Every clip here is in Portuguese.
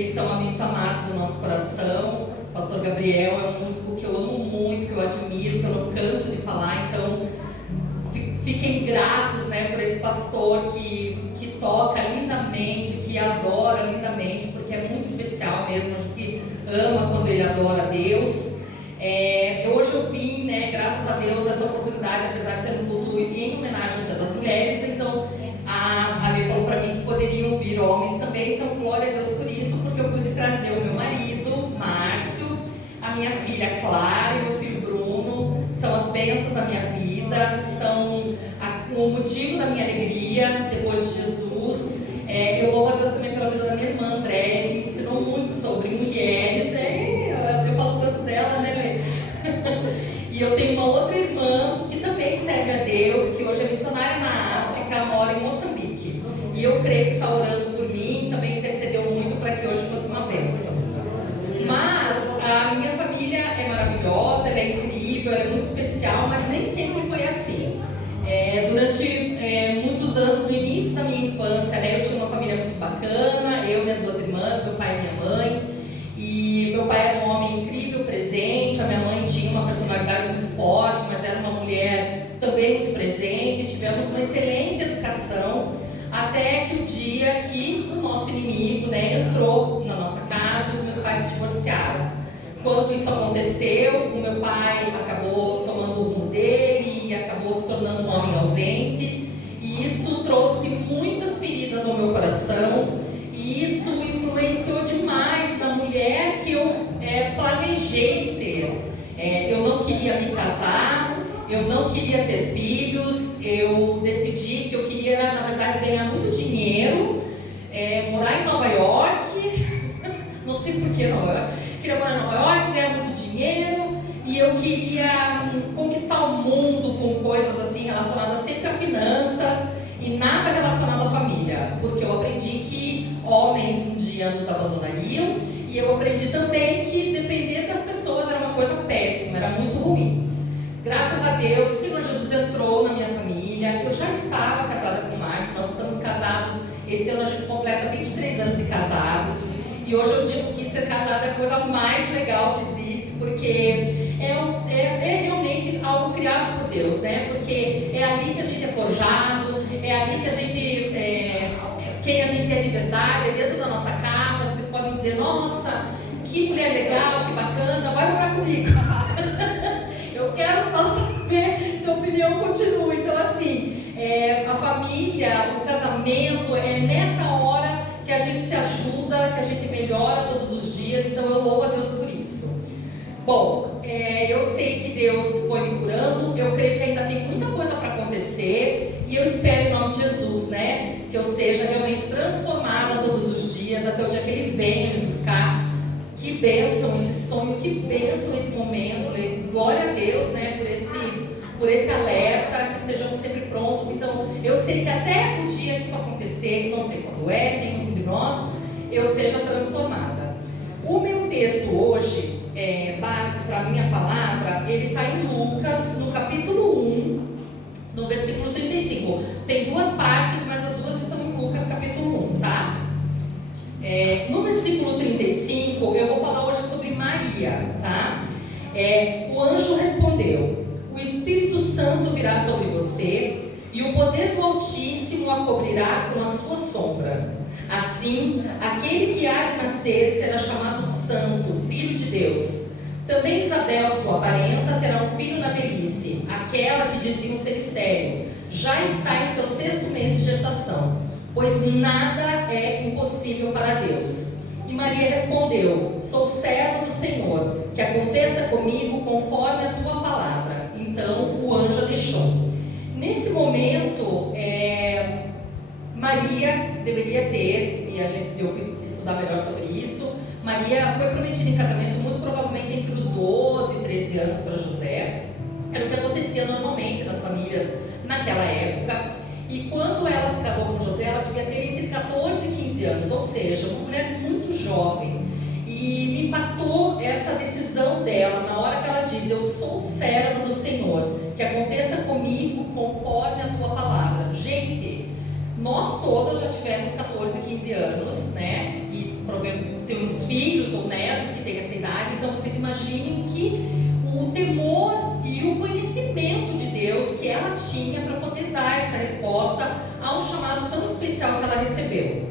eles são amigos amados do nosso coração. O pastor Gabriel é um músico que eu amo muito, que eu admiro, que eu não canso de falar, então fiquem gratos, né, por esse pastor que toca lindamente, que adora lindamente, porque é muito especial mesmo, a gente ama quando ele adora a Deus. Hoje eu vim, né, graças a Deus, essa oportunidade, apesar de ser um culto em homenagem ao Dia das Mulheres, então a Lê falou para mim que poderiam vir homens também, então glória a Deus por isso, porque eu pude trazer o meu marido, Márcio, a minha filha Clara e meu filho Bruno, são as bênçãos da minha vida, são o motivo da minha alegria depois de Jesus. Eu louvo a Deus também pela vida da minha irmã Andréia, que me ensinou muito sobre mulheres. Eu falo tanto dela, né, Lê? E eu tenho uma outra irmã que também serve a Deus, que hoje é missionária na África, mora em Moçambique. E eu creio que está orando por mim, também intercedeu muito para que hoje fosse uma bênção. Mas a minha família é maravilhosa, ela é incrível, ela é muito especial, mas nem sempre foi assim. Durante muitos anos, no início da minha infância, né, eu tinha uma família muito bacana, eu e minhas duas irmãs, meu pai e minha mãe. E meu pai era um homem incrível, presente, a minha mãe tinha uma personalidade muito forte, mas era uma mulher também muito presente. Tivemos uma excelente educação, até que o dia que o nosso inimigo, né, entrou na nossa casa e os meus pais se divorciaram. Quando isso aconteceu, o meu pai acabou tomando o rumo dele e acabou se tornando um homem ausente, e isso trouxe muitas feridas ao meu coração, e isso influenciou demais na mulher que eu planejei ser. Eu não queria me casar, eu não queria ter filhos, eu decidi que eu queria, na verdade, ganhar muito dinheiro, morar em Nova York, não sei por que Nova York, queria morar em Nova York, ganhar muito dinheiro, e eu queria conquistar o mundo com coisas assim relacionadas sempre a finanças e nada relacionado à família, porque eu aprendi que homens um dia nos abandonariam, e eu aprendi também que depender das pessoas era uma coisa péssima, era muito ruim. Graças a Deus, o Senhor Jesus entrou na minha família. Eu já estava casada com o Márcio, nós estamos casados, esse ano a gente completa 23 anos de casados, e hoje eu digo que ser casado é a coisa mais legal que existe, porque é realmente algo criado por Deus, né? Porque é ali que a gente é forjado, é ali que a gente, quem a gente é de verdade, é dentro da nossa casa. Vocês podem dizer, nossa, que mulher legal, que bacana, vai morar comigo. Eu quero só saber se a opinião continua. Então assim, a família, o casamento, é nessa hora que a gente se ajuda, que a gente melhora todos os dias. Então eu louvo a Deus por isso. Bom, eu sei que Deus foi me curando, eu creio que ainda tem muita coisa para acontecer, e eu espero em nome de Jesus, né, que eu seja realmente transformada todos os dias, até o dia que Ele venha me buscar. Que bênção esse sonho, que bênção esse momento, né? Glória a Deus, né, por esse alerta, que estejamos sempre prontos. Então, eu sei que até o dia que isso acontecer, não sei quando nenhum de nós, eu seja transformada. O meu texto hoje, base para a minha palavra, ele está em Lucas, no capítulo 1, no versículo 35. Tem duas partes, mas as duas estão em Lucas, capítulo 1, tá? No versículo 35, eu vou falar hoje sobre Maria, tá? O anjo respondeu: o Espírito Santo virá sobre você, e o poder do Altíssimo a cobrirá com a sua sombra. Assim, aquele que há de nascer será chamado Santo, Filho de Deus. Também Isabel, sua parenta, terá um filho na velhice, aquela que diziam ser estéril. Já está em seu 6º mês de gestação, pois nada é impossível para Deus. E Maria respondeu: sou serva do Senhor, que aconteça comigo conforme a tua palavra. Então o anjo a deixou. Nesse momento, Maria deveria ter, e eu fui estudar melhor sobre isso, Maria foi prometida em casamento muito provavelmente entre os 12 e 13 anos para José. Era o que acontecia normalmente nas famílias naquela época. E quando ela se casou com José, ela devia ter entre 14 e 15 anos, ou seja, uma mulher muito jovem. E me impactou essa decisão dela, na hora que ela diz: eu sou serva do Senhor, que aconteça comigo conforme a tua palavra. Gente, nós todas já tivemos 14, 15 anos, né? E tem uns filhos ou netos que têm essa idade, então vocês imaginem que o temor e o conhecimento de Deus que ela tinha para poder dar essa resposta a um chamado tão especial que ela recebeu.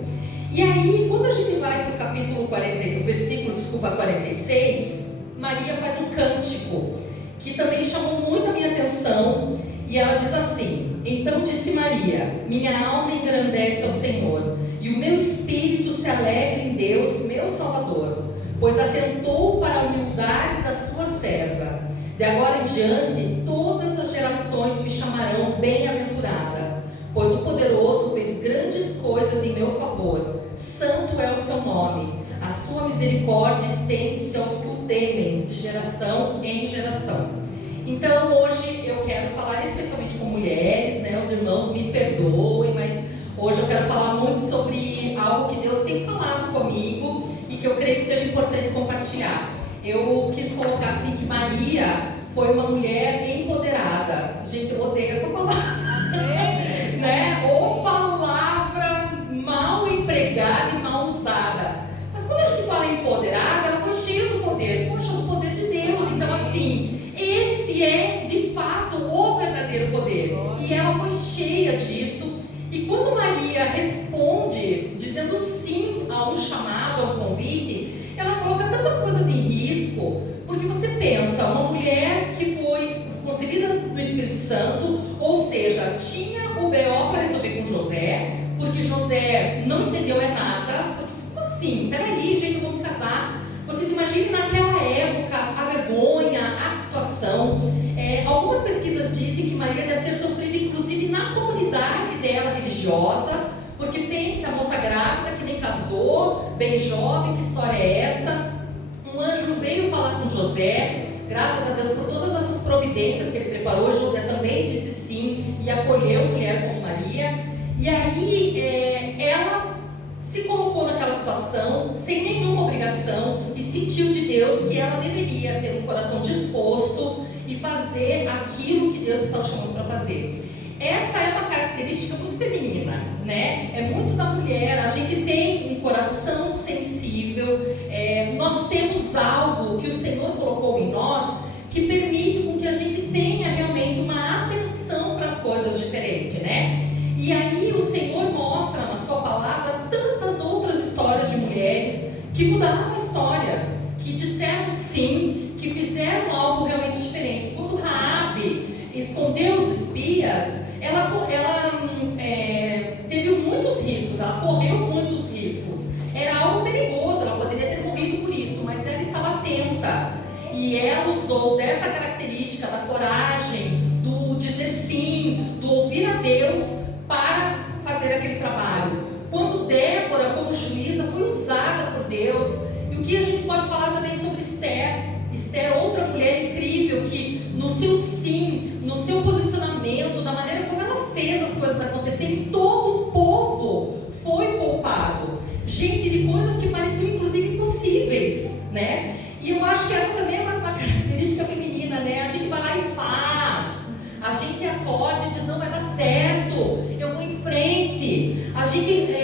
E aí, quando a gente vai para o capítulo 40, o versículo 46, Maria faz um cântico que também chamou muito a minha atenção, e ela diz assim: então disse Maria, minha alma engrandece ao Senhor, e o meu espírito se alegra em Deus, meu Salvador, pois atentou para a humildade da sua serva. De agora em diante, todas as gerações me chamarão bem-aventurada, pois o Poderoso fez grandes coisas em meu favor. Santo é o seu nome. A sua misericórdia estende-se aos que o temem, de geração em geração. Então, hoje eu quero falar especialmente com mulheres, né? Os irmãos me perdoem, mas hoje eu quero falar muito sobre algo que Deus tem falado comigo e que eu creio que seja importante compartilhar. Eu quis colocar assim que Maria foi uma mulher empoderada. Gente, eu odeio essa palavra, né? Ou palavra mal empregada e mal usada. Mas quando a gente fala empoderada, ela foi cheia do poder. Poxa, do poder de Deus. Então assim, esse é de fato o verdadeiro poder. E ela foi cheia disso. E quando Maria responde dizendo sim a um chamado, a um convite, ela coloca tantas coisas em risco, porque você pensa, uma mulher que foi concebida do Espírito Santo, ou seja, tinha o BO para resolver com José, porque José não entendeu nada, porque como assim? Peraí, gente, vamos casar. Vocês imaginem naquela época a vergonha, a situação. Algumas pesquisas dizem que Maria deve ter sofrido, inclusive na comunidade dela religiosa, porque pensa, a moça grávida que nem casou, bem jovem, que história é essa? Um anjo veio falar com José, graças a Deus por todas essas providências que ele preparou. José também disse sim e acolheu mulher como Maria. E aí ela se colocou naquela situação sem nenhuma obrigação e sentiu de Deus que ela deveria ter um coração disposto e fazer aquilo que Deus estava chamando para fazer. Essa é uma característica muito feminina, né? É muito da mulher. A gente tem um coração sensível, nós temos algo que o Senhor colocou em nós que permite com que a gente tenha realmente uma atenção para as coisas diferentes, né? E aí o Senhor mostra na sua palavra tantas outras histórias de mulheres que mudaram a história, que disseram sim, que fizeram algo realmente diferente. Quando Raabe escondeu os espias, ela teve muitos riscos, ela correu muitos riscos. Era algo perigoso, ela poderia ter morrido por isso, mas ela estava atenta. E ela usou dessa característica, da coragem, do dizer sim, do ouvir a Deus para fazer aquele trabalho. Quando Débora, como juíza, foi usada por Deus. E o que a gente pode falar também sobre Esther? Esther, outra mulher incrível que no seu sim, no seu posicionamento, da maneira como ela fez as coisas acontecerem, todo o povo foi poupado. Gente, de coisas que pareciam inclusive impossíveis, né? E eu acho que essa também é mais uma característica feminina, né? A gente vai lá e faz. A gente acorda e diz, não vai dar certo, eu vou em frente. A gente,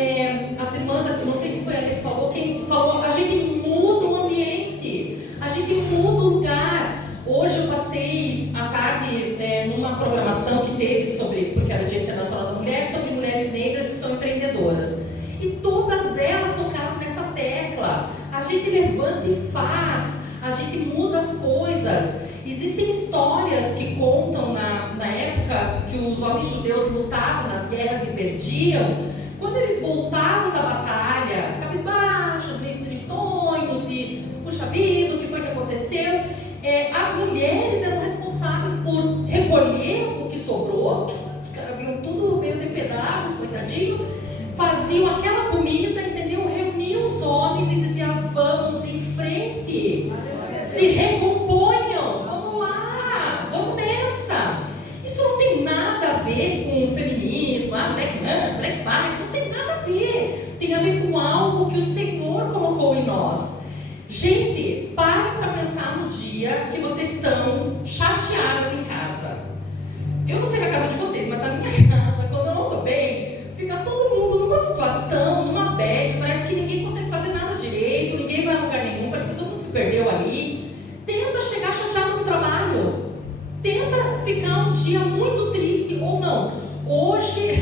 as irmãs, não sei se foi a que falou, quem falou, a gente muda o ambiente, a gente muda o lugar. Hoje eu passei a tarde numa programação que teve sobre, porque era o Dia Internacional da Mulher, sobre mulheres negras que são empreendedoras. E todas elas tocaram nessa tecla. A gente levanta e faz, a gente muda as coisas. Existem histórias que contam na época que os homens judeus lutavam nas guerras e perdiam. Quando eles voltavam da batalha, cabisbaixos, meio tristonhos e, puxa vida, o que foi que aconteceu? As mulheres eram responsáveis por recolher o que sobrou. Os caras viam tudo meio de pedaços, coitadinho. Faziam aquela comida, entendeu? Reuniam os homens e diziam, vamos em frente. Se recomponham, vamos lá, vamos nessa. Isso não tem nada a ver com o feminismo, mulher que manda, mulher que faz, não tem nada a ver. Tem a ver com algo que o Senhor colocou em nós. Gente, parem para pensar no dia que vocês estão chateadas em casa. Eu não sei na casa de vocês, mas na minha casa, quando eu não estou bem, fica todo mundo numa situação, numa bad, parece que ninguém consegue fazer nada direito. perdeu ali, tenta chegar chateado no trabalho, tenta ficar um dia muito triste ou não. Hoje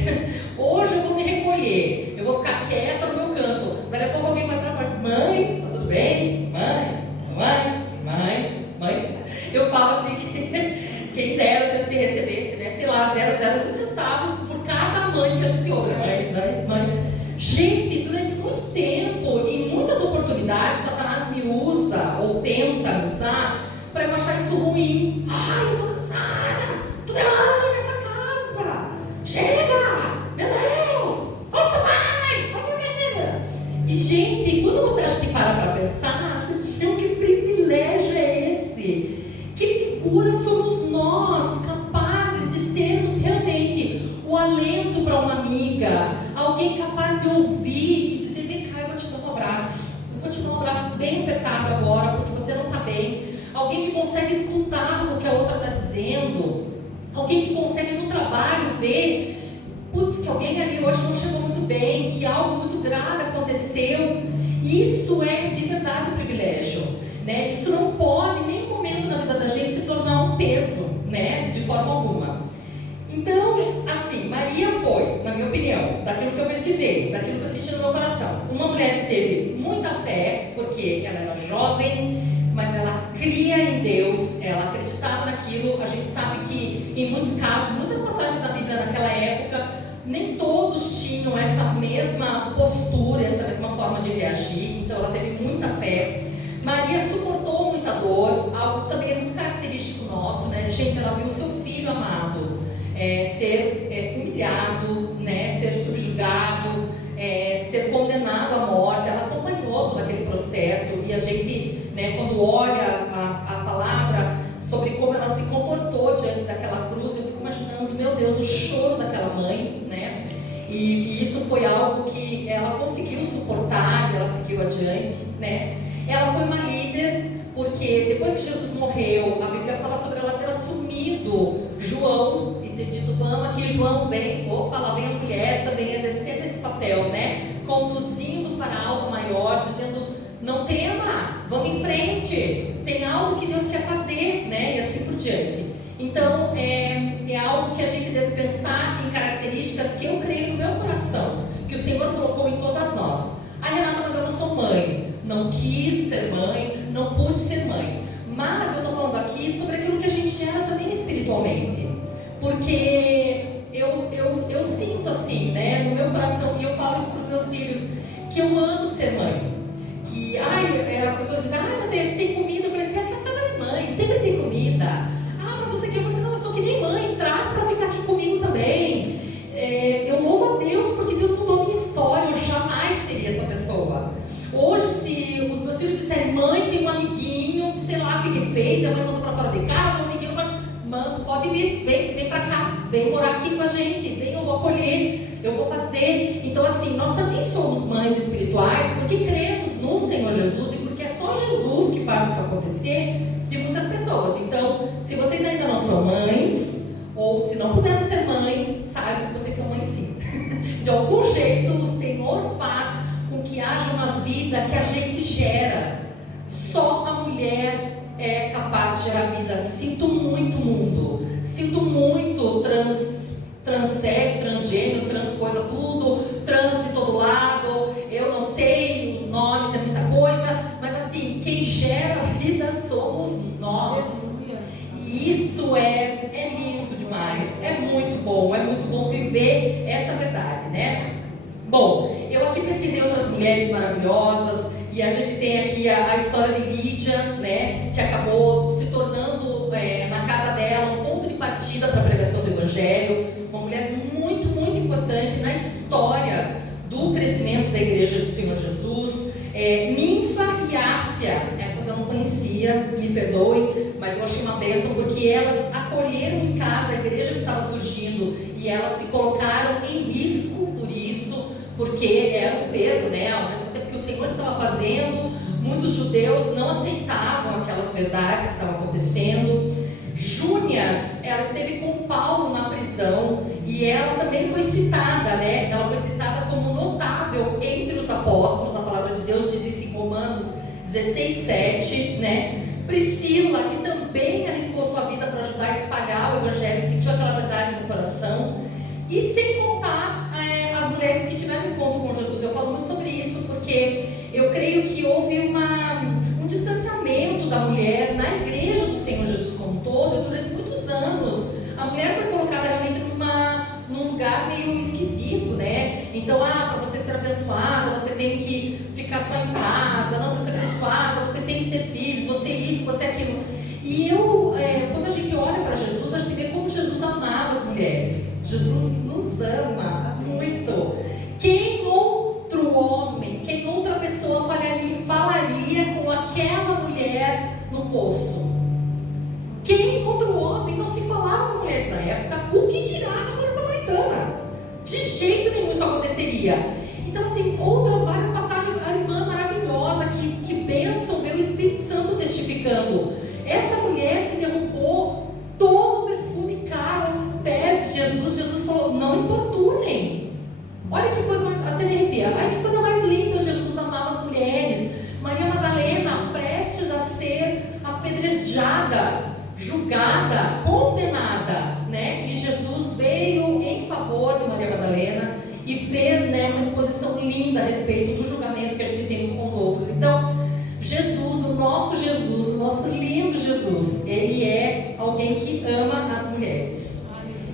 eu vou me recolher, eu vou ficar quieta no meu canto. Daqui a pouco alguém vai entrar e falar: mãe, tá tudo bem? Mãe. Eu falo assim que quem dera se a gente recebesse, né, sei lá, 0,01 centavos por cada mãe que a gente ouve. Mãe. Gente, durante muito tempo, em muitas oportunidades, Satanás me usa ou tenta me usar para eu achar isso ruim. Ai, eu tô cansada, tudo é mãe nessa casa. Chega! Meu Deus! Vamos sua mãe! Vamos ver! E, gente, quando você acha que para pensar, que privilégio é esse? Que figura somos nós capazes de sermos realmente o alento para uma amiga, alguém capaz de ouvir e dizer: vem cá, eu vou te dar um abraço. Eu vou te dar um abraço bem apertado agora, porque você não está bem. Alguém que consegue escutar o que a outra está dizendo. Alguém que consegue no trabalho ver, putz, que alguém ali hoje não chegou muito bem, que algo muito grave aconteceu. Isso é de verdade um privilégio, né? Isso não pode, em nenhum momento na vida da gente, se tornar um peso, né? De forma alguma. Então, assim, Maria foi, na minha opinião, daquilo que eu pesquisei, daquilo que eu senti no meu coração, uma mulher que teve muita fé, porque ela era jovem, mas ela cria em Deus, ela acreditava naquilo. A gente sabe que, em muitos casos, muitas passagens da Bíblia naquela época, nem todos tinham essa mesma postura, essa mesma forma de reagir. Então ela teve muita fé. Maria suportou muita dor, algo também é muito característico nosso, né? Gente, ela viu o seu filho amado ser humilhado, né? Ser subjugado, ser condenado à morte. Ela acompanhou todo aquele processo, e a gente, né, quando olha a palavra sobre como ela se comportou diante daquela cruz, eu fico imaginando, meu Deus, o choro daquela mãe, né? E isso foi algo que ela conseguiu suportar, e ela seguiu adiante, né? Ela foi uma líder, porque depois que Jesus morreu, a Bíblia fala sobre ela ter assumido João e ter dito: vamos aqui, João, vem, opa, lá vem a mulher também exercendo esse papel, né? Conduzindo para algo maior, dizendo: não tema, vamos em frente, tem algo que Deus quer fazer, né? E assim por diante. Então, é algo que a gente deve pensar em características que eu creio no meu coração, que o Senhor colocou em todas nós. Ah, Renata, mas eu não sou mãe, não quis ser mãe, não pude ser mãe. Mas eu estou falando aqui sobre aquilo que a gente era também espiritualmente, porque eu sinto assim, né, no meu coração, e eu falo isso para os meus filhos, que eu amo ser mãe. Que, as pessoas dizem: mas tem comida. Eu falei assim: aqui é a casa de mãe, sempre tem comida. Mas você quer, você não, eu sou que nem mãe, traz para ficar aqui comigo também. Eu louvo a Deus, porque Deus mudou a minha história, eu jamais seria essa pessoa. Hoje, se os meus filhos disserem: mãe, tem um amiguinho, sei lá o que ele fez, a mãe mandou para fora de casa, o amiguinho mano, pode vir, vem para cá, vem morar aqui com a gente, vem, eu vou acolher, eu vou fazer. Então, assim, nós também somos mães espirituais, porque cremos no Senhor Jesus, e porque é só Jesus que faz isso acontecer de muitas pessoas. Então, se vocês ainda não são mães, ou se não puderam ser mães, saibam que vocês são mães sim. De algum jeito, o Senhor faz com que haja uma vida que a gente gera. Só a mulher é capaz de gerar vida. Sinto muito mundo, sinto muito transexo, transgênero, trans coisa tudo, trans de todo lado, eu não sei os nomes, é muita coisa, mas assim, quem gera vida somos nós. E isso é lindo demais, é muito bom viver essa verdade, né? Bom, eu aqui pesquisei outras mulheres maravilhosas, e a gente tem aqui a história de Lídia, né, que acabou se tornando, na casa dela, um ponto de partida para a pregação do Evangelho. Uma mulher muito, muito importante na história do crescimento da Igreja do Senhor Jesus. Ninfa e Áfia, essas eu não conhecia, me perdoem, mas eu achei uma bênção, porque elas acolheram em casa a igreja que estava surgindo, e elas se colocaram em risco por isso, porque era um fervo, né? Ao mesmo tempo que o Senhor estava fazendo, muitos judeus não aceitavam aquelas verdades que estavam acontecendo. Júnias, ela esteve com Paulo na prisão, e ela também foi citada, né? Ela foi citada como notável entre os apóstolos. A palavra de Deus diz isso em Romanos 16:7, né? Priscila, que também arriscou sua vida para ajudar a espalhar o evangelho, sentiu aquela verdade no coração. E sem contar as mulheres que tiveram encontro com Jesus. Eu falo muito sobre isso porque eu creio que houve um distanciamento da mulher na igreja do Senhor Jesus como um todo. Durante muitos anos a mulher foi colocada realmente num lugar meio esquisito, né? Então, para você ser abençoada, você tem que ficar só em casa. Não, para ser abençoada, você tem que ter filhos, você isso, você aquilo. E quando a gente olha para Jesus, a gente vê como Jesus amava as mulheres. Jesus nos ama muito. Quem outro homem, quem outra pessoa falaria com aquela mulher no poço? Quem outro homem não se falava com mulheres na época? O que dirá da mulher samaritana? De jeito nenhum isso aconteceria. Então, assim, outras várias passagens, a irmã maravilhosa, que bênção ver o Espírito Santo testificando. Essa mulher que derrubou todo o perfume caro aos pés de Jesus. Jesus falou, não importunem. Olha que coisa mais, até me arrepia. Olha que coisa mais linda, Jesus amava as mulheres. Maria Madalena, prestes a ser apedrejada, julgada, condenada, né? E Jesus veio em favor de Maria Madalena e fez, né, uma exposição linda a respeito do julgamento que a gente tem uns com os outros. Então, Jesus, o nosso lindo Jesus, ele é alguém que ama as mulheres.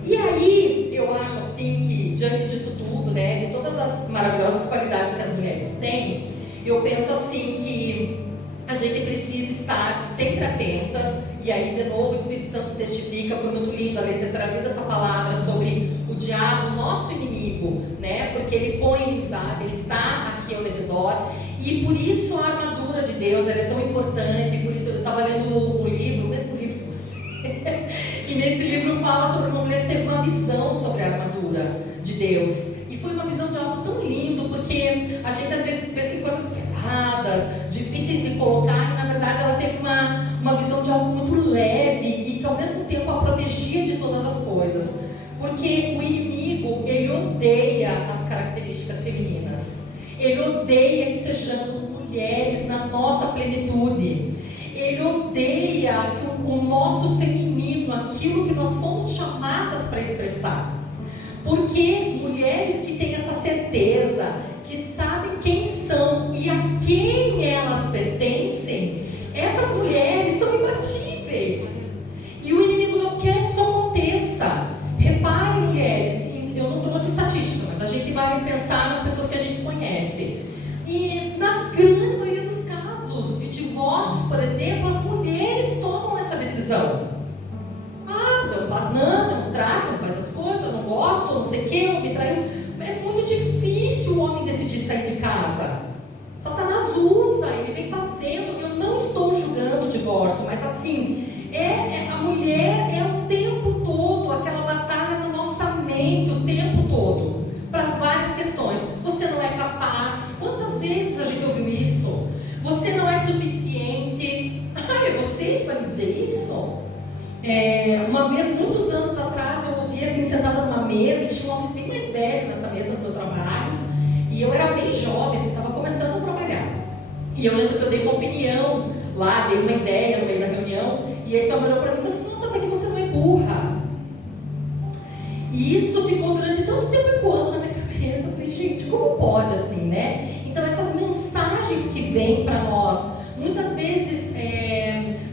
E aí, eu acho assim que, diante disso tudo, né, de todas as maravilhosas qualidades que as mulheres têm, eu penso assim que a gente precisa estar sempre atentas. E aí, de novo, o Espírito Santo testifica. Foi muito lindo a ter trazido essa palavra sobre o diabo, nosso inimigo, né? Porque ele põe inimizade, ele está aqui ao redor. E por isso a armadura de Deus ela é tão importante. Por isso eu estava lendo o livro, o mesmo livro que você. E nesse livro fala sobre uma mulher que teve uma visão sobre a armadura de Deus. E foi uma visão de algo tão lindo, porque a gente às vezes pensa em coisas pesadas, difíceis de colocar, e na verdade ela teve uma visão de algo muito leve e que ao mesmo tempo a protegia de todas as coisas. Porque o inimigo, ele odeia as características femininas. Ele odeia que sejamos mulheres na nossa plenitude. Ele odeia que o nosso feminino, aquilo que nós fomos chamadas para expressar. Porque mulheres que têm essa certeza, que sabem quem são e a quem elas pertencem, essas mulheres são imbatíveis. E o inimigo não quer que isso aconteça. Reparem, mulheres, eu não trouxe estatística, mas a gente vai pensar nas pessoas que a gente conhece. E na grande maioria dos casos de divórcios, por exemplo, as mulheres tomam essa decisão. Mas eu não traz, não faz as coisas, eu não gosto, não sei o que, eu me traiu. É muito difícil o homem decidir sair de casa. Satanás usa, ele vem fazendo. Eu não estou julgando o divórcio, mas assim, a mulher é o tempo todo, aquela batalha na nossa mente, o tempo todo, para várias questões. Você não é capaz. Quantas vezes a gente ouviu isso? Você não é suficiente. Você vai me dizer isso? Uma vez, muitos anos atrás, eu ouvi assim, sentada numa mesa, e tinha homens bem mais velhos nessa mesa do meu trabalho, e eu era bem jovem, assim, estava começando a trabalhar. E eu lembro que eu dei uma opinião lá, dei uma ideia no meio da reunião, e esse homem olhou para mim e falou assim, nossa, até que você não é burra. E isso ficou durante tanto tempo ecoando na minha cabeça. Eu falei, gente, como pode assim, né? Então essas mensagens que vêm para nós, muitas vezes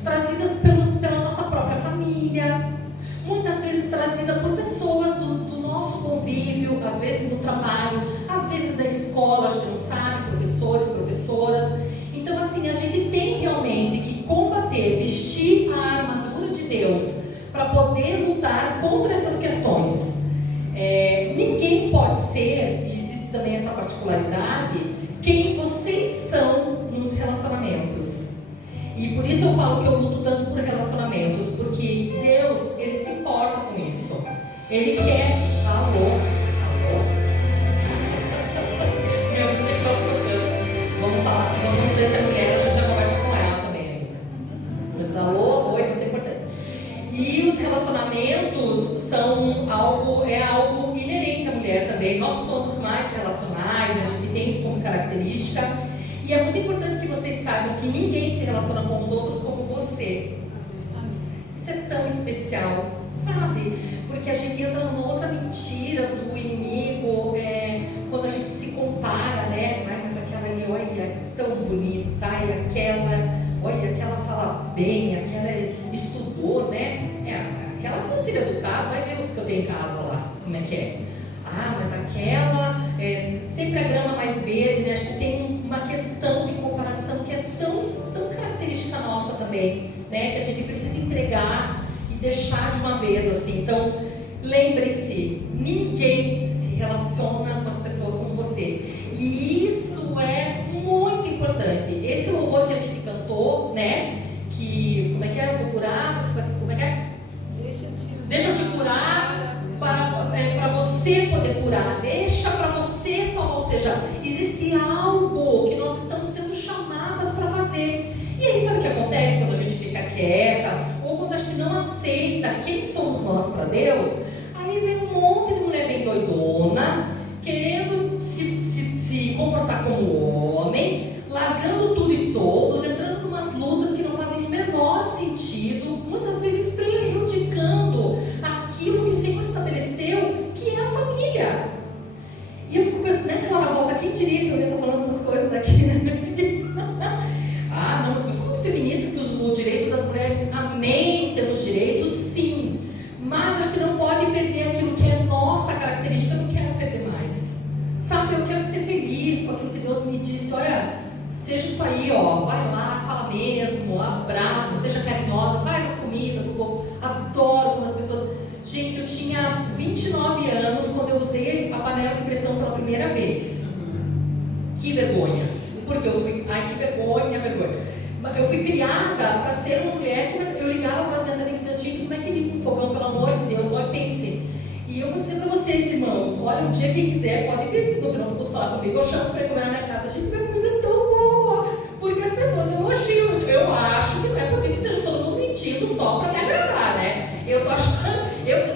trazidas pela nossa própria família, muitas vezes trazidas por pessoas do nosso convívio, às vezes no trabalho, às vezes na escola, a gente não sabe, professores, professoras. Então assim, a gente tem realmente que combater, vestir a armadura de Deus para poder lutar contra essas questões. Ninguém pode ser, e existe também essa particularidade, quem vocês são nos relacionamentos. E por isso eu falo que eu luto tanto por relacionamentos, porque Deus, Ele se importa com isso. Ele quer... Alô? Meu bicho está tocando. Vamos falar, vamos ver se a mulher, a gente já conversa com ela também. Alô? Oi, você é importante. E os relacionamentos são algo inerente à mulher também. Nós somos mais relacionais, a gente tem isso como característica. E é muito importante que vocês saibam que ninguém se relaciona com os outros como você. Isso é tão especial, sabe? Porque a gente entra numa outra mentira do inimigo, quando a gente se compara, né? Ai, mas aquela ali, olha, é tão bonita, e aquela fala bem, aquela estudou, né? Aquela conselho educado, vai ver os que eu tenho em casa lá, como é que é. Ah, mas aquela, sempre a grama mais verde, né? Acho que tem uma questão de comparação que é tão característica nossa também, né? Que a gente precisa entregar e deixar de uma vez, assim. Então, lembre-se, ninguém se relaciona com as pessoas como você. E isso é muito importante. Esse louvor que a gente cantou, né? Que, como é que é? Eu vou curar, como é que é? Deixa eu te curar para você poder curar. Deixa para você salvar. Ou seja, existe algo que nós estamos sendo chamadas para fazer. E aí, sabe o que acontece quando a gente fica quieta? Ou quando a gente não aceita quem somos nós para Deus? Aí vem um monte de mulher bem doidona, querendo se comportar como homem, largando tudo e todos, entrando em umas lutas que não fazem o menor sentido, muitas vezes prejudicando aquilo que o Senhor estabeleceu, que é a família. E eu fico pensando, né, Clara Rosa, quem diria que eu ia estar falando essas coisas aqui na minha vida? Ah, não, mas eu sou muito feminista, que o direito das mulheres, amém, temos direitos, sim. Mas acho que não pode perder aquilo que é nossa característica, eu não quero perder mais. Sabe, eu quero ser feliz com aquilo que Deus me disse, olha, seja isso aí, ó, vai lá, fala mesmo, abraça, seja carinhosa, faz as comidas do povo. Adoro quando as pessoas... Gente, eu tinha 29 anos quando eu usei a panela de pressão pela primeira vez. Que vergonha. Porque eu fui... Ai, que vergonha. Eu fui criada para ser uma mulher que eu ligava para as minhas amigas e dizia, gente, como é que liga um fogão, pelo amor de Deus? Olha, pense. E eu vou dizer para vocês, irmãos, olha, um dia quem quiser pode vir no final do culto falar comigo, eu chamo para ir comer na minha casa. Gente, minha comida é tão boa. Porque as pessoas elogiam. Eu acho que não é possível que esteja todo mundo mentindo só para me agradar, né? Eu tô achando...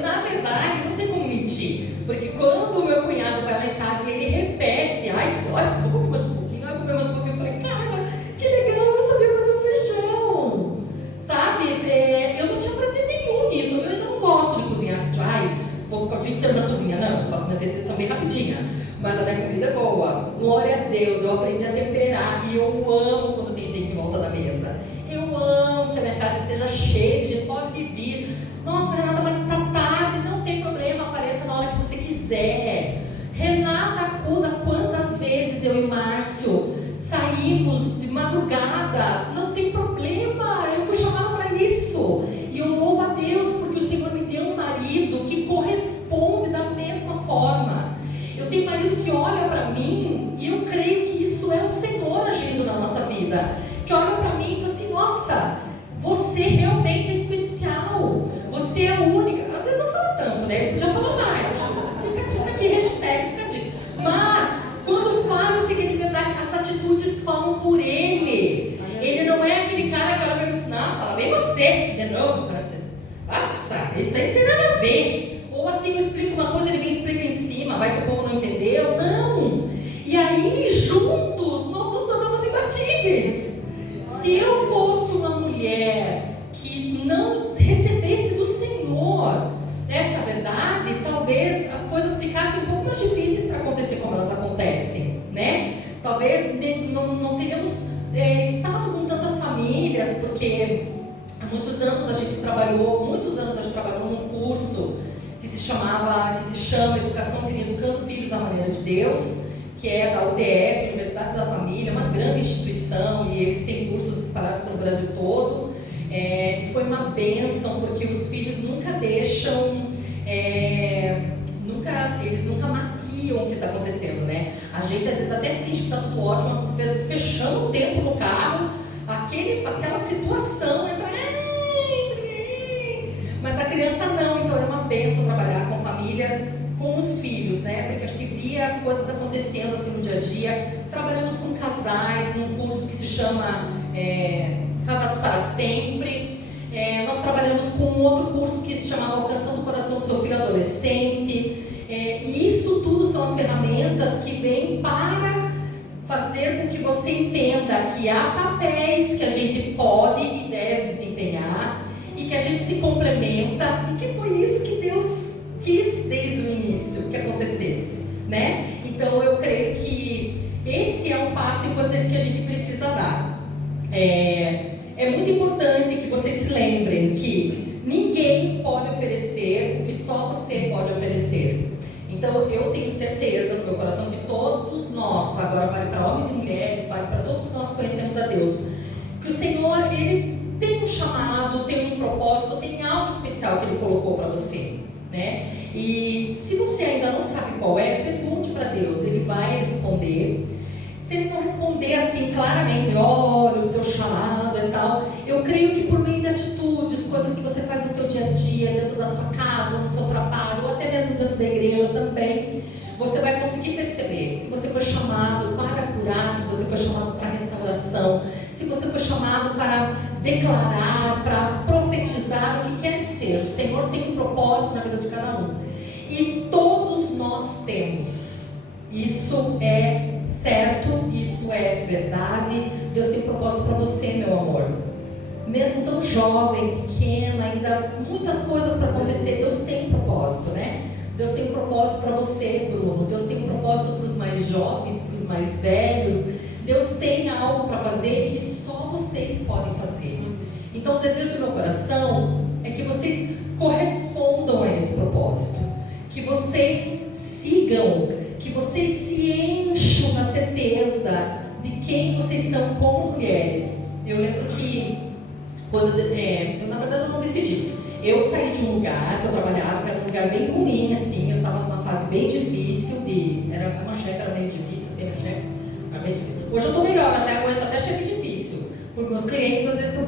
na verdade, não tem como mentir. Porque quando o meu cunhado vai lá em casa e ele repete, ai, nossa, vou comer mais um pouquinho, eu falei, cara, que legal, eu não sabia fazer um feijão. Sabe? Eu não tinha prazer nenhum nisso. Eu ainda não gosto de cozinhar assim, ai, vou ficar o dia inteiro na cozinha. Não, eu faço minhas receitas também rapidinha. Mas a minha comida é boa. Glória a Deus, eu aprendi a temperar e eu amo quando tem gente em volta da mesa. Eu amo que a minha casa esteja cheia de gente, pode vir. Nossa, Renata, mas tá tarde, não tem problema, apareça na hora que você quiser. Renata acuda, quantas vezes eu e Márcio saímos de madrugada, não tem problema, eu fui chamada para isso. E eu louvo a Deus porque o Senhor me deu um marido que corresponde da mesma forma. Eu tenho um marido que olha para mim e eu creio que isso é o Senhor agindo na nossa vida. Que olha para mim e diz assim, nossa, você realmente é especial. Você é a única. Às vezes não fala tanto, né? Podia falar mais. Fica aqui, hashtag, fica aqui. Mas, quando fala, eu sei que ele verdade, as atitudes falam por ele. Ele não é aquele cara que olha pra mim e diz, nossa, lá vem você de novo. Nossa, isso aí não tem nada a ver. Ou assim, eu explico uma coisa, ele vem e explica em cima, vai que o povo não entendeu. Não. E aí, juntos, nós nos tornamos imbatíveis. Se eu fosse uma mulher que não recebesse do Senhor essa verdade, talvez as coisas ficassem um pouco mais difíceis para acontecer como elas acontecem, né? Talvez não teríamos estado com tantas famílias, porque há muitos anos a gente trabalhou num curso que se chama Educação Educando Filhos à Maneira de Deus, que é da UDF, Universidade da Família, uma grande instituição, e eles têm cursos espalhados pelo Brasil todo. Foi uma bênção, porque os filhos nunca deixam, eles nunca maquiam o que está acontecendo, né? A gente às vezes até finge que está tudo ótimo, fechando o tempo no carro, aquela situação entra, mas a criança não. Então era uma bênção trabalhar com famílias, com os filhos, né? Porque acho que via as coisas acontecendo assim no dia a dia. Trabalhamos com casais num curso que se chama Casados para Sempre. Nós trabalhamos com um outro curso que se chamava Alcançando o Coração do Seu Filho Adolescente. E isso tudo são as ferramentas que vêm para fazer com que você você entenda que há papéis que a gente pode e deve desempenhar e que a gente se complementa, e que foi isso que Deus quis desde o início que acontecesse, né? Então eu creio que esse é um passo importante que a gente precisa dar. É muito importante que vocês se lembrem que ninguém pode oferecer o que só você pode oferecer. Então eu tenho certeza no meu coração que todos nós, agora vale para homens e mulheres, vale para todos nós que conhecemos a Deus, que o Senhor, Ele tem um chamado, tem um propósito, tem algo especial que Ele colocou para você, né? E se você ainda não sabe qual é, pergunte para Deus, Ele vai responder. Se Ele não responder assim claramente, olha o seu chamado e tal, eu creio que por meio de atitudes, coisas que você faz no teu dia a dia, dentro da sua casa, no seu trabalho, ou até mesmo dentro da igreja também, você vai conseguir perceber se você foi chamado para curar, se você foi chamado para restauração, se você foi chamado para declarar, para profetizar, o que quer que seja. O Senhor tem um propósito na vida de cada um. E todos nós temos. Isso é certo, isso é verdade. Deus tem um propósito para você, meu amor. Mesmo tão jovem, pequena, ainda muitas coisas para acontecer, Deus tem um propósito, né? Deus tem um propósito para você, Bruno. Deus tem um propósito para os mais jovens, para os mais velhos. Deus tem algo para fazer que só vocês podem fazer. Então o desejo do meu coração é que vocês correspondam a esse propósito, que vocês sigam, que vocês se encham da certeza de quem vocês são como mulheres. Eu lembro que quando na verdade eu não decidi. Eu saí de um lugar que eu trabalhava, que era um lugar bem ruim, assim. Eu estava numa fase bem difícil era uma chefe, era meio difícil, assim, minha chefe era meio difícil. Hoje eu estou melhor, até aguento até chefe difícil. Porque meus clientes às vezes são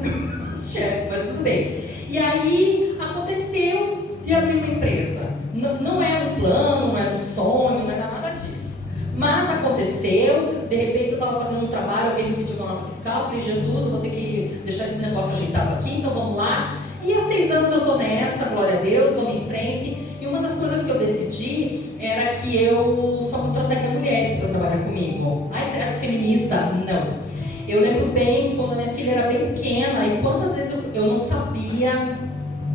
chefe, mas tudo bem. E aí aconteceu de abrir uma empresa. Não era um plano, não era um sonho, não era nada disso. Mas aconteceu, de repente eu estava fazendo um trabalho, alguém me pediu uma nota fiscal, eu falei, Jesus, eu vou ter que deixar esse negócio ajeitado aqui, então vamos lá. E há 6 anos eu estou nessa, glória a Deus, vamos em frente. E uma das coisas que eu decidi era que eu só contrataria mulheres para trabalhar comigo. Ai, credo, feminista? Não. Eu lembro bem, quando a minha filha era bem pequena, e quantas vezes eu não sabia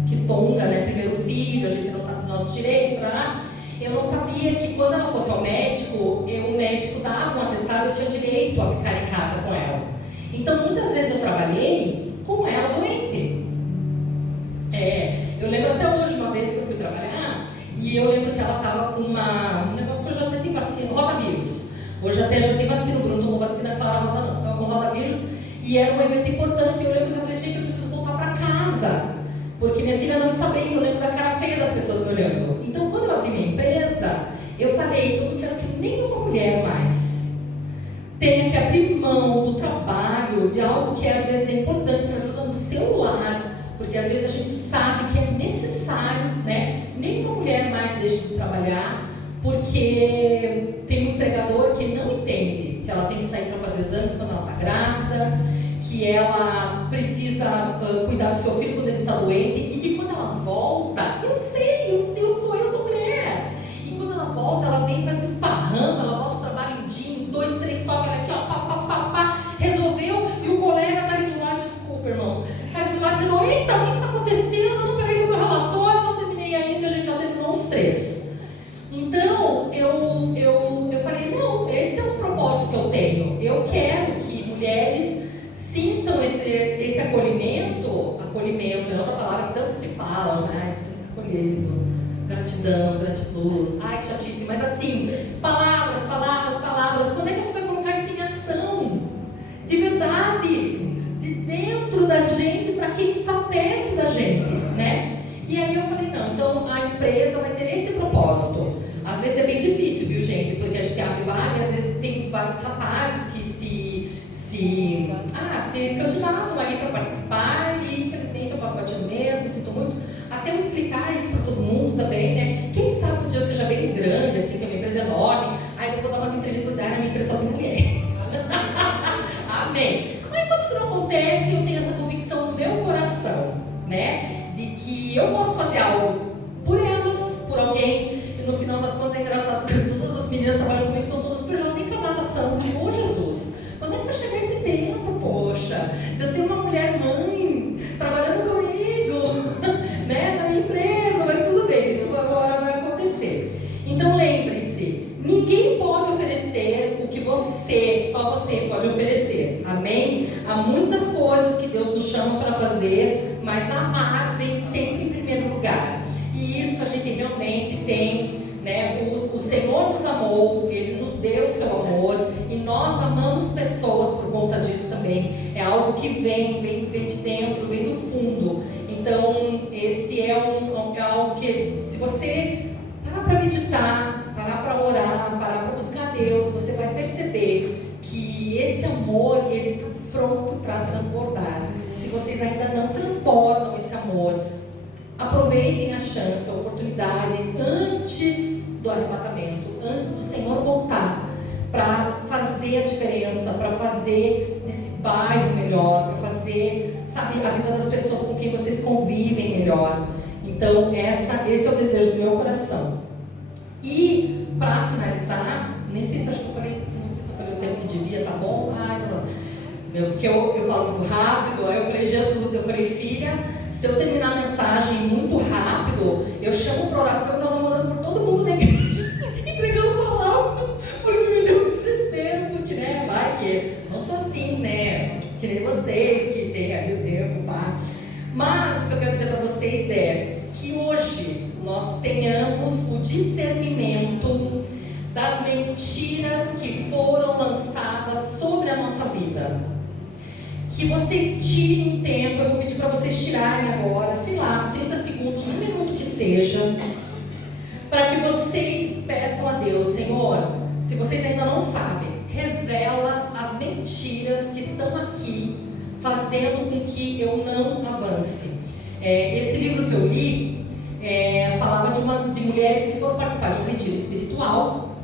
que Tonga, né, primeiro filho, a gente não sabe os nossos direitos, eu não sabia que quando ela fosse ao médico, o médico dava um atestado, eu tinha direito a ficar em casa com ela. Então, muitas vezes eu trabalhei com ela doente. Eu lembro até hoje, uma vez que eu fui trabalhar, e eu lembro que ela estava com um negócio que eu já até tenho vacina, rotavírus. Hoje até já tem vacina, o Bruno tomou vacina, a Clara Rosa não, estava com rotavírus, e era um evento importante, e eu lembro que eu falei, gente, eu preciso voltar para casa, porque minha filha não está bem, eu lembro da cara feia das pessoas me olhando. Então, quando eu abri minha empresa, eu falei, eu não quero que nenhuma mulher mais tenha que abrir mão do trabalho, de algo que às vezes é importante, que ajuda no seu lar, porque às vezes a gente sabe que é necessário, né? Nenhuma mulher mais deixa de trabalhar, porque tem um empregador que não entende que ela tem que sair para fazer exames quando ela está grávida, que ela precisa cuidar do seu filho quando ele está doente, e que quando ela volta, eu sou mulher, e quando ela volta, ela vem e faz um esparramo, ela bota o trabalho em dia, 2, 3 toques, ela aqui, ó, pá, resolveu, e o colega está ali do lado, desculpa, irmãos, está ali do lado dizendo, eita, o que está acontecendo? Não peguei o meu relatório, não terminei ainda, a gente já terminou os 3. Então, eu falei, não, esse é o propósito que eu tenho, eu quero que mulheres sintam esse acolhimento é outra palavra que tanto se fala, né? Acolhimento, gratidão, gratiluz, ai que chatice, mas assim, palavras, quando é que a gente vai colocar isso em ação? De verdade, de dentro da gente, para quem está perto da gente, né? E aí eu falei, não, então a empresa vai ter esse propósito. Às vezes é bem difícil, viu, gente? Porque a gente abre vaga, às vezes tem vários rapazes que se candidatam ali para participar e infelizmente eu passo batido mesmo, sinto muito. Até eu explicar isso para todo mundo também, né? Quem sabe um dia eu seja bem grande, assim, que a minha empresa é enorme, aí eu vou dar umas entrevistas e vou dizer, a minha empresa só tem mulheres. Amém. Mas enquanto isso não acontece, eu tenho essa convicção no meu coração, né? De que eu posso fazer algo por elas, por alguém, e no final das contas é engraçado, porque todas as meninas que trabalham comigo são todas super jovens, nem casadas são, tipo, ô Jesus, quando é que vai chegar você pode oferecer. Amém? Há muitas coisas que Deus nos chama para fazer, mas amar vem sempre em primeiro lugar. E isso a gente realmente tem, né? O Senhor nos amou, Ele nos deu o seu amor, e nós amamos pessoas por conta disso também. É algo que vem de dentro, vem do fundo. Então, esse é algo que, se você parar para meditar, parar para orar, parar para buscar Deus, você vai perceber que esse amor, ele está pronto para transbordar. Se vocês ainda não transbordam esse amor, aproveitem a chance, a oportunidade, antes do arrebatamento, antes do Senhor voltar, para fazer a diferença, para fazer esse bairro melhor, para fazer, sabe, a vida das pessoas com quem vocês convivem melhor. Então, esse é o desejo do meu coração. E, para finalizar, nem sei se eu falei o tempo que devia, tá bom? Ai, pronto. Porque eu falo muito rápido, aí eu falei, Jesus, eu falei, filha, se eu terminar a mensagem muito rápido, eu chamo para oração e nós vamos orando por todo mundo na igreja, entregando palavra, porque me deu um desespero, porque, né, vai que não sou assim, né, que nem vocês, que tem ali o tempo, pá. Mas o que eu quero dizer para vocês é que hoje nós tenhamos o discernimento das mentiras que foram lançadas sobre a nossa vida. Que vocês tirem um tempo, eu vou pedir para vocês tirarem agora, sei lá, 30 segundos, 1 minuto que seja, para que vocês peçam a Deus, Senhor, se vocês ainda não sabem, revela as mentiras que estão aqui, fazendo com que eu não avance. Esse livro que eu li, falava de mulheres que foram participar de um retiro espiritual,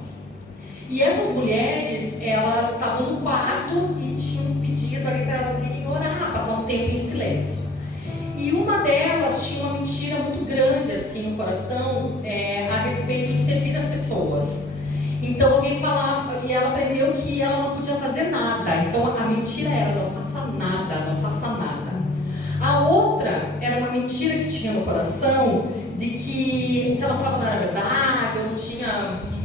e essas mulheres, elas estavam no quarto e tinham pedido ali para elas irem orar, passar um tempo em silêncio. E uma delas tinha uma mentira muito grande assim no coração, a respeito de servir as pessoas. Então alguém falava, e ela aprendeu que ela não podia fazer nada. Então a mentira era, não faça nada, não faça nada. A outra era uma mentira que tinha no coração, de que o que ela falava não era verdade, ou não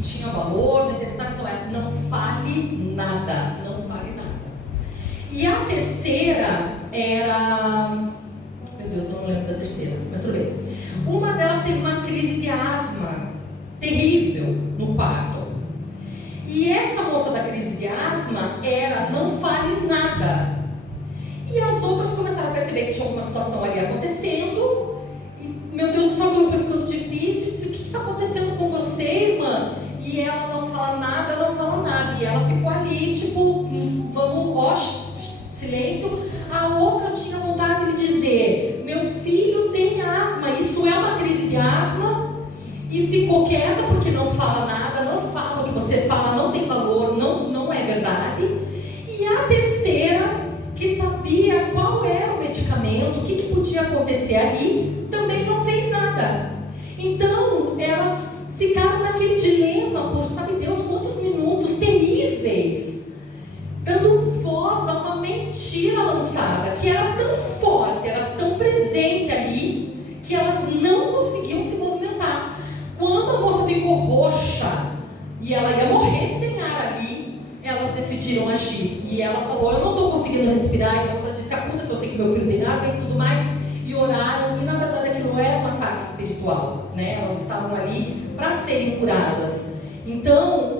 tinha valor, não interessava. Então não fale nada, não fale nada. E a terceira era, meu Deus, eu não lembro da terceira, mas tudo bem. Uma delas teve uma crise de asma terrível no quarto. E essa moça da crise de asma era, não fale nada. E as outras começaram a perceber que tinha alguma situação ali acontecendo. E, meu Deus do céu, aquilo foi ficando difícil. Eu disse, o que está acontecendo com você, irmã? E ela não fala nada, ela não fala nada. E ela ficou ali, tipo, vamos, silêncio. A outra tinha vontade de dizer, meu filho tem asma, isso é uma crise de asma. E ficou quieta porque não fala nada, não fala o que você fala, não tem valor, não é verdade. E a terceira, que sabia qual era o medicamento, o que podia acontecer ali, também não fez nada. Então, elas ficaram naquele dilema por sabe Deus quantos minutos terríveis, dando voz a uma mentira lançada, que era tão forte, era tão presente ali, que elas não conseguiam se movimentar. Quando a moça ficou roxa, e ela ia morrer sem ar ali, elas decidiram agir. E ela falou, eu não estou conseguindo respirar. E a outra disse, acuda que eu sei que meu filho tem asma e tudo mais. E oraram, e na verdade aquilo era um ataque espiritual, né? Elas estavam ali para serem curadas. Então,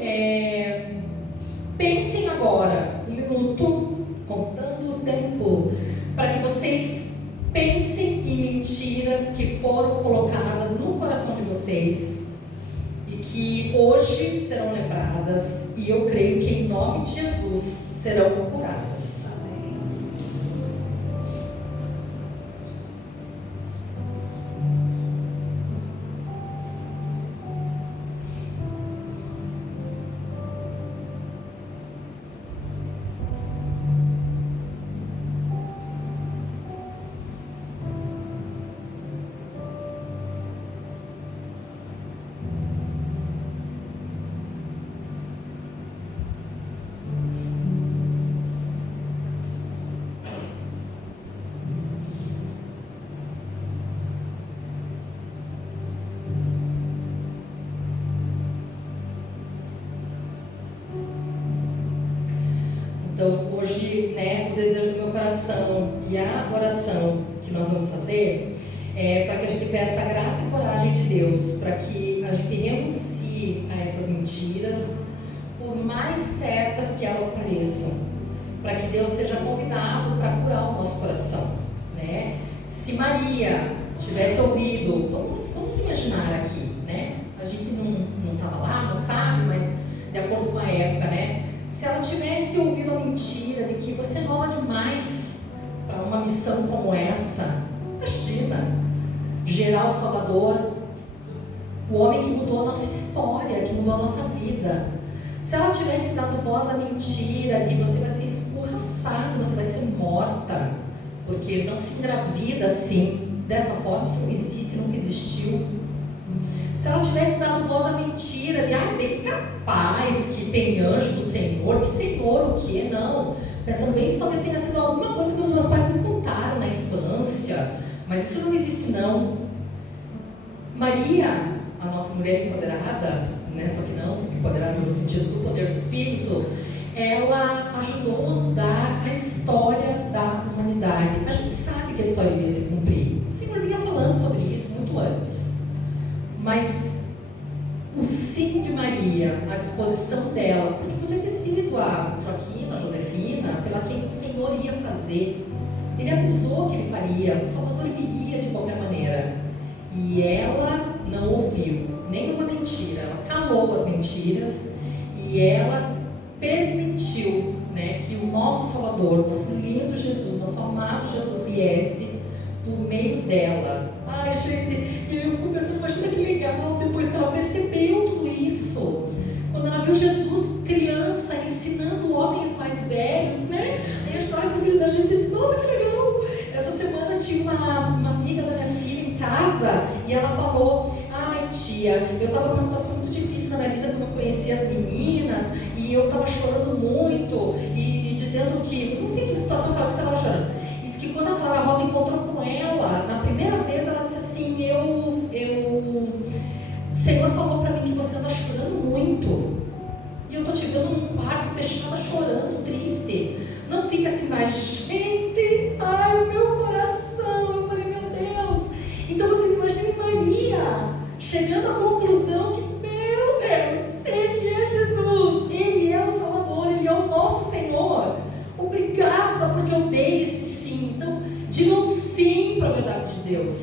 pensem agora, 1 minuto, contando o tempo, para que vocês pensem em mentiras que foram colocadas no coração de vocês e que hoje serão lembradas, e eu creio que em nome de Jesus serão curadas. Então, hoje, né, o desejo do meu coração e a oração que nós vamos fazer é para que a gente peça a graça e coragem de Deus, para que a gente renuncie a essas mentiras, por mais certas que elas pareçam, para que Deus seja convidado para curar o nosso coração, né? Se Maria tivesse ouvido, vamos imaginar aqui, né? A gente não estava lá, não sabe, mas de acordo com a época, né? Se ela tivesse ouvido a mentira de que você não é demais para uma missão como essa, imagina, gerar o Salvador, o homem que mudou a nossa história, que mudou a nossa vida. Se ela tivesse dado voz à mentira de você vai ser escorraçado, você vai ser morta, porque não se engravida assim, dessa forma, isso não existe, nunca existiu. Se ela tivesse dado voz à mentira de, bem capaz que tem anjo do Senhor, que Senhor o quê? Não. Pensando bem, isso talvez tenha sido alguma coisa que os meus pais me contaram na infância, mas isso não existe não. Maria, a nossa mulher empoderada, né, só que não empoderada no sentido do poder do Espírito, ela ajudou a mudar a história da humanidade. A gente sabe que a história iria se cumprir. O Senhor vinha falando sobre isso muito antes. Mas o sim de Maria, a disposição dela, porque podia ter sido a Joaquina, a Josefina, sei lá quem o Senhor ia fazer. Ele avisou que ele faria, o Salvador viria de qualquer maneira. E ela não ouviu nenhuma mentira, ela calou as mentiras e ela permitiu, né, que o nosso Salvador, nosso lindo Jesus, nosso amado Jesus viesse por meio dela. Ai, gente, eu fico pensando, imagina que legal, depois que ela percebeu tudo isso, quando ela viu Jesus criança ensinando homens mais velhos, né? Aí a história do filho da gente disse, nossa, que legal. Essa semana tinha uma amiga da minha filha em casa e ela falou, ai tia, eu estava numa situação muito difícil na minha vida quando eu conheci as meninas e eu estava chorando muito e dizendo que, não sei que situação que estava chorando. E disse que quando a Clara Rosa encontrou com ela, na primeira vez ela disse assim, o Senhor falou para mim que você anda chorando muito. E eu estou te vendo num quarto fechada chorando, triste. Não fica assim mais, gente, ai, meu coração. Eu falei, meu Deus. Então vocês imaginem Maria chegando à conclusão que, meu Deus, Ele é Jesus, Ele é o Salvador, Ele é o nosso Senhor. Obrigada porque eu dei esse sim. Então, digam sim para a verdade de Deus.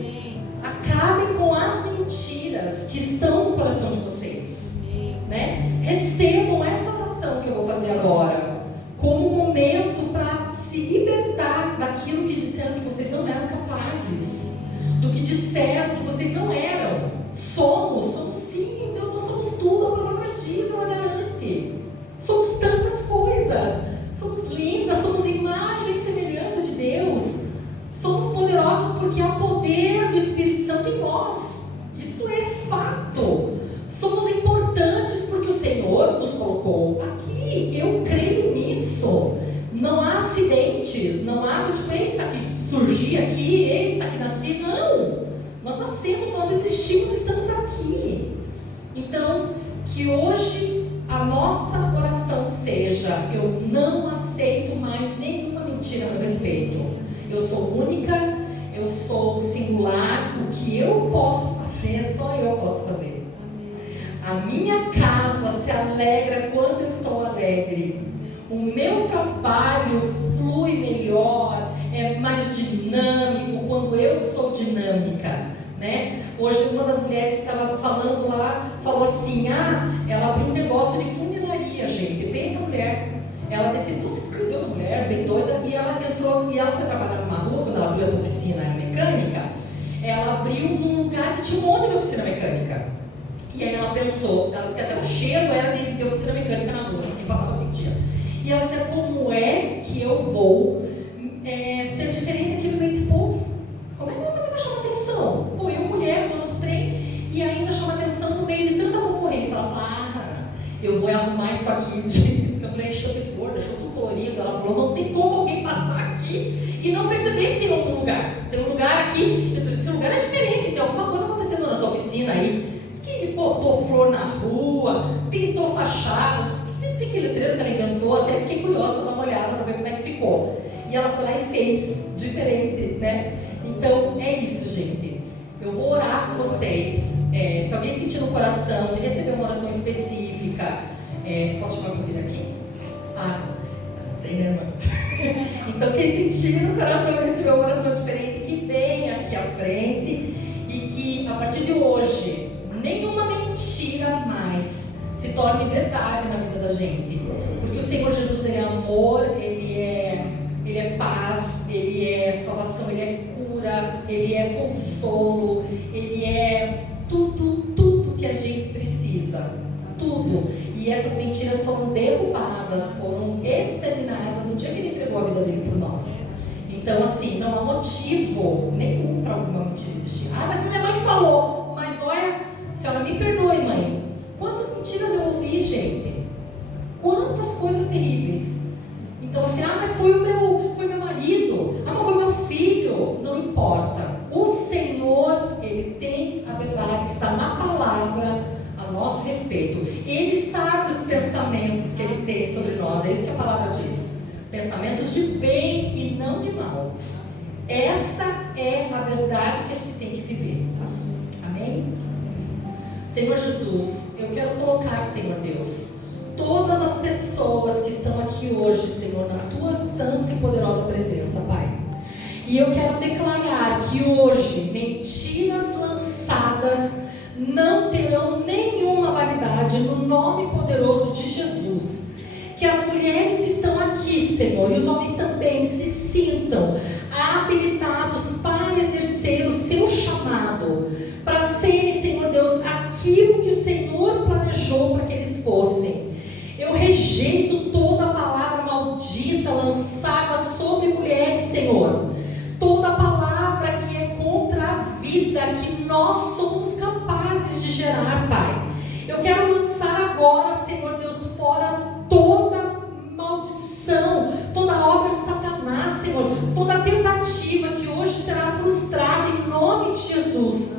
Acabem com as mentiras que estão no coração de vocês, né? Recebam essa oração que eu vou fazer agora como um momento para se libertar daquilo que disseram que vocês não eram capazes, do que disseram que vocês não eram. Somos sim, em Deus nós somos tudo, a palavra diz, ela garante. Somos tantas coisas, somos lindas, somos imagem e semelhança de Deus, somos poderosos porque há poder do Espírito Santo em nós, isso é fato. Somos importantes porque o Senhor nos colocou aqui, eu creio nisso. Não há acidentes, não há do tipo, eita, que surgi aqui, eita, que nasci, não. Nós nascemos, nós existimos, estamos aqui. Então, que hoje a nossa oração seja, eu não aceito mais nenhuma mentira a meu respeito. Eu sou única, eu sou singular, o que eu posso fazer, só eu posso fazer. A minha casa se alegra quando eu estou alegre. O meu trabalho flui melhor, é mais dinâmico quando eu sou dinâmica, né? Hoje uma das mulheres que estava falando lá, falou assim, ela abriu um negócio de funilaria, gente. Pensa a mulher. Ela decidiu se inscrever uma mulher bem doida e ela entrou, e ela foi trabalhar numa rua, quando ela abriu essa oficina mecânica, ela abriu num lugar que tinha um monte de oficina mecânica. E aí ela pensou, ela disse que até o cheiro era de oficina mecânica na rua, que passava sentia. E ela dizia, como é que eu vou ser diferente aqui no meio desse povo? Como é que eu vou fazer para chamar atenção? Pô, eu mulher, dona do trem, e ainda chama atenção no meio de tanta concorrência. Ela fala, eu vou arrumar isso aqui. Diz que a mulher encheu de flor, deixou tudo colorido. Ela falou, não tem como alguém passar aqui e não perceber que tem outro lugar. Tem um lugar aqui, eu disse, esse lugar é diferente, tem alguma coisa acontecendo na sua oficina aí. Que botou flor na rua, pintou fachada, esqueci de ser aquele letreiro que ela inventou, até fiquei curiosa para dar uma olhada e ela foi lá e fez diferente, né? Então é isso, gente. Eu vou orar com vocês. Se alguém sentir no coração de receber uma oração específica, posso chamar meu filho aqui? Sei, né, irmã? Então quem sentir no coração de receber uma oração diferente, que venha aqui à frente e que a partir de hoje nenhuma mentira mais se torne verdade na vida da gente, porque o Senhor Jesus, Ele é amor, Ele é paz, Ele é salvação, Ele é cura, Ele é consolo, Ele é tudo que a gente precisa, tudo. E essas mentiras foram derrubadas, foram exterminadas no dia que Ele entregou a vida dele por nós. Então assim, não há motivo nenhum para alguma mentira existir. Mas foi minha mãe que falou. Mas olha, senhora, me perdoe, mãe, quantas mentiras eu ouvi, gente, quantas coisas terríveis. Então assim, mas foi meu marido, mas foi meu filho. Não importa, o Senhor, Ele tem a verdade que está na palavra a nosso respeito. Ele sabe os pensamentos que Ele tem sobre nós. É isso que a palavra diz, pensamentos de bem e não de mal. Essa é a verdade que a gente tem que viver. Amém? Senhor Jesus, eu quero colocar, Senhor Deus, todas as pessoas que estão aqui hoje, Senhor, na Tua santa e poderosa presença, Pai. E eu quero declarar que hoje mentiras lançadas não terão nenhuma validade no nome poderoso de Jesus. Que as mulheres que estão aqui, Senhor, e os homens também se sintam habilitados para exercer o seu chamado, para serem, Senhor Deus, aquilo que o Senhor planejou para que eles fossem. Eu rejeito toda palavra maldita lançada sobre mulheres, Senhor. Toda palavra que é contra a vida que nós somos capazes de gerar, Pai. Eu quero lançar agora, Senhor Deus, fora toda maldição, toda obra de Satanás, Senhor, toda tentativa que hoje será frustrada em nome de Jesus.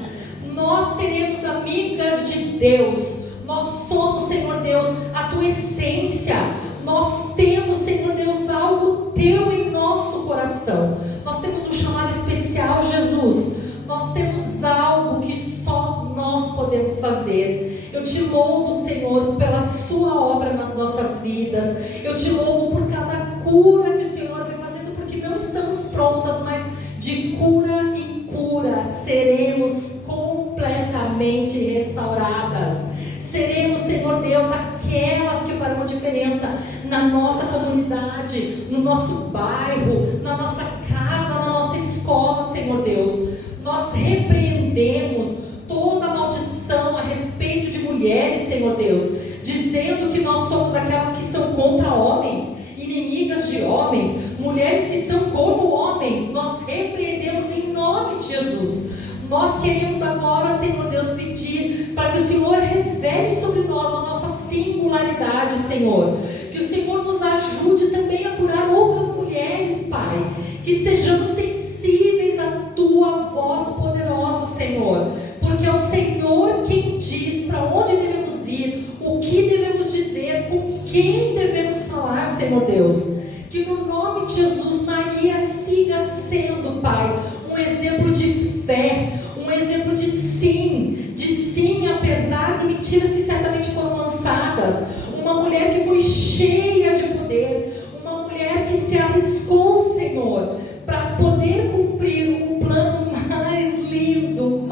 Nós seremos amigas de Deus. Nós somos, Senhor Deus, a Tua essência. Nós temos, Senhor Deus, algo Teu em nosso coração. Nós temos um chamado especial, Jesus. Nós temos algo que só nós podemos fazer. Eu te louvo, Senhor, pela Sua obra nas nossas vidas. Eu te louvo por cada cura que o Senhor vem fazendo, porque não estamos prontas, mas de cura em cura seremos completamente restauradas. Seremos, Senhor Deus, aquelas que farão a diferença na nossa comunidade, no nosso bairro, na nossa casa, na nossa escola, Senhor Deus. Nós repreendemos toda maldição a respeito de mulheres, Senhor Deus, dizendo que nós somos aquelas que são contra homens, inimigas de homens, mulheres que são como homens. Nós repreendemos em nome de Jesus. Nós queremos agora, Senhor Deus, pedir para que o Senhor revele sobre nós a nossa singularidade, Senhor. Que o Senhor nos ajude também a curar outras mulheres, Pai. Que estejamos sensíveis à Tua voz poderosa, Senhor. Porque é o Senhor quem diz para onde devemos ir, o que devemos dizer, com quem devemos falar, Senhor Deus. Que no nome de Jesus, Maria siga sendo, Pai, um exemplo de fé, um exemplo de sim, apesar de mentiras que certamente foram lançadas. Uma mulher que foi cheia de poder, uma mulher que se arriscou, Senhor, para poder cumprir um plano mais lindo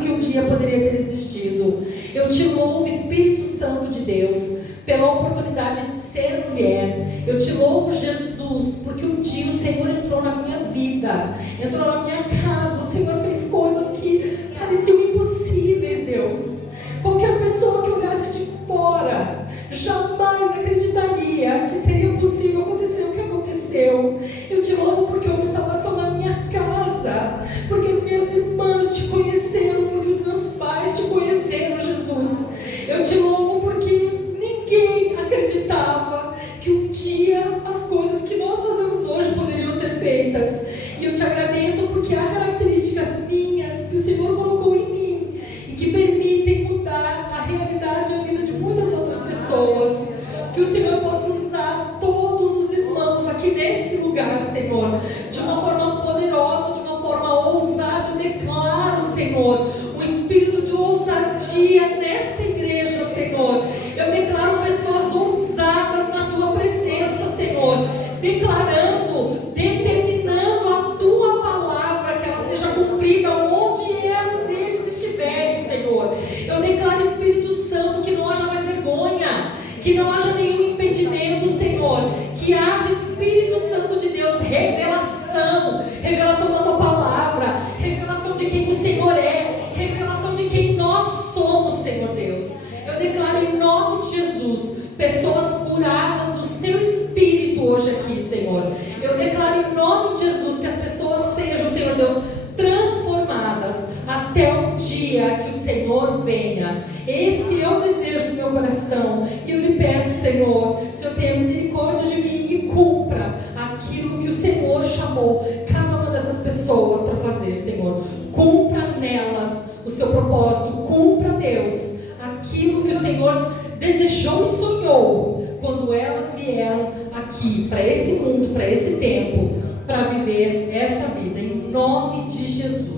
que um dia poderia ter existido. Eu te louvo, Espírito Santo de Deus, pela oportunidade de ser mulher. Eu te louvo, Jesus, porque um dia o Senhor entrou na minha vida, entrou na minha casa. O Senhor fez coisas que pareciam impossíveis, Deus. Qualquer pessoa que olhasse de fora jamais acreditaria que seria possível acontecer o que aconteceu. Eu te louvo porque houve salvação na minha casa, porque as minhas irmãs te conheceram, porque os meus pais te conheceram, Jesus. Eu te louvo porque ninguém acreditava que um dia as coisas que nós fazemos hoje poderiam ser feitas. E eu te agradeço porque há características minhas que o Senhor colocou em mim e que permitem mudar a realidade e a vida de muitas outras pessoas. Que o Senhor possa usar todos os irmãos aqui nesse lugar lugar, Senhor, de uma forma poderosa, de uma forma ousada. Eu declaro, Senhor, um espírito de ousadia nessa igreja, Senhor. Eu declaro pessoas ousadas na tua presença, Senhor, declarando, determinando a tua palavra, que ela seja cumprida onde eles estiverem, Senhor. Eu declaro, Espírito Santo, que não haja mais vergonha, que não haja nenhum impedimento, Senhor, que haja, Espírito Santo de Deus, revelação da tua palavra, revelação de quem o Senhor é, revelação de quem nós somos, Senhor Deus. Eu declaro em nome de Jesus, pessoas curadas do seu espírito hoje aqui, Senhor. Eu declaro em nome de Jesus que as pessoas sejam, Senhor Deus, transformadas até o dia que o Senhor venha. Esse é o desejo do meu coração. E eu lhe peço, Senhor, tenha misericórdia de mim e cumpra aquilo que o Senhor chamou cada uma dessas pessoas para fazer, Senhor. Cumpra nelas o seu propósito. Cumpra, Deus, aquilo que o Senhor desejou e sonhou quando elas vieram aqui, para esse mundo, para esse tempo, para viver essa vida, em nome de Jesus.